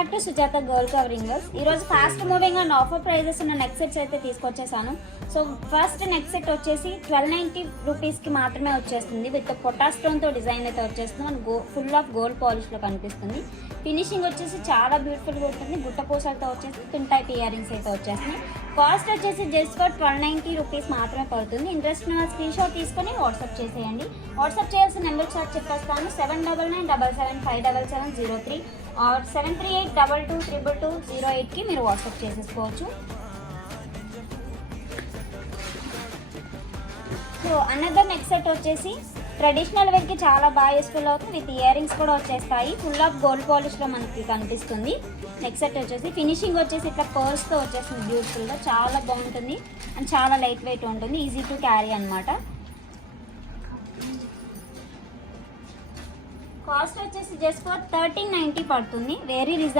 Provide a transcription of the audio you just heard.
Back to Sujatha gold covering. ఈరోజు fast moving and offer prices ఉన్న neck sets అయితే తీసుకొచ్చేసాను. సో ఫస్ట్ నెక్ సెట్ వచ్చేసి 1290 రూపీస్కి మాత్రమే వచ్చేస్తుంది. విత్ పొటా స్టోన్తో డిజైన్ అయితే వచ్చేస్తుంది. మనకు ఫుల్ ఆఫ్ గోల్డ్ పాలిష్లో కనిపిస్తుంది. ఫినిషింగ్ వచ్చేసి చాలా బ్యూటిఫుల్గా ఉంటుంది. గుట్ట పూసలతో వచ్చేసి పిన్ టైప్ ఇయర్ రింగ్స్ అయితే వచ్చేస్తున్నాయి. కాస్ట్ వచ్చేసి జస్ట్ ఫర్ 1290 రూపీస్ మాత్రమే పడుతుంది. ఇంట్రెస్ట్ ఉన్న స్క్రీన్ షాట్ తీసుకొని వాట్సాప్ చేసేయండి. వాట్సాప్ చేయాల్సిన నెంబర్ చార్ట్ చెప్పేస్తాను. 7997775703 ఆర్ 7382220208కి మీరు వాట్సాప్ చేసేసుకోవచ్చు. సో అనదర్ నెక్ సెట్ వచ్చేసి ట్రెడిషనల్ వేర్కి చాలా బాగా యూస్ఫుల్ అవుతుంది. విత్ ఇయర్ రింగ్స్ కూడా వచ్చేస్తాయి. ఫుల్ ఆఫ్ గోల్డ్ పాలిష్లో మనకి కనిపిస్తుంది. నెక్ సెట్ వచ్చేసి ఫినిషింగ్ వచ్చేసి ఇట్లా పర్స్తో వచ్చేస్తుంది. బ్యూటిఫుల్గా చాలా బాగుంటుంది అండ్ చాలా లైట్ వెయిట్ ఉంటుంది. ఈజీ టు క్యారీ అనమాట. కాస్ట్ వచ్చేసి జస్ట్ ఫర్ 1390 పడుతుంది. Very reasonable.